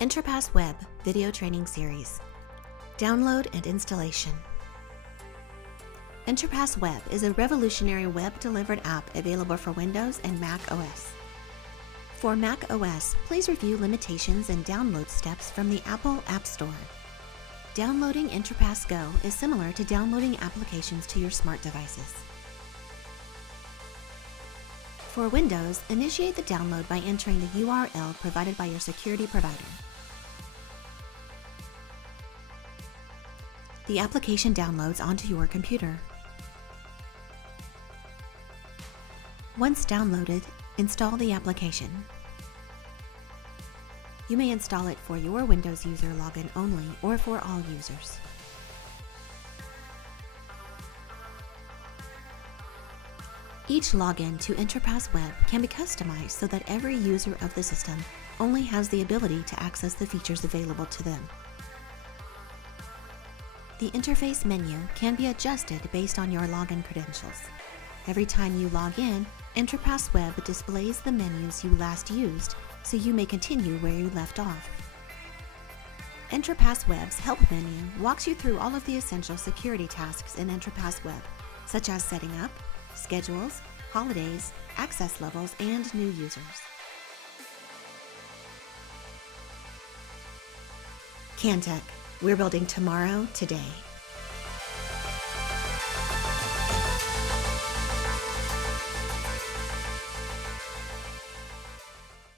EntraPass Web Video Training Series. Download and installation. EntraPass Web is a revolutionary web-delivered app available for Windows and Mac OS. For Mac OS, please review limitations and download steps from the Apple App Store. Downloading EntraPass Go is similar to downloading applications to your smart devices. For Windows, initiate the download by entering the URL provided by your security provider. The application downloads onto your computer. Once downloaded, install the application. You may install it for your Windows user login only or for all users. Each login to EntraPass Web can be customized so that every user of the system only has the ability to access the features available to them. The interface menu can be adjusted based on your login credentials. Every time you log in, EntraPass Web displays the menus you last used, so you may continue where you left off. EntraPass Web's Help menu walks you through all of the essential security tasks in EntraPass Web, such as setting up, schedules, holidays, access levels, and new users. Cantech, we're building tomorrow today.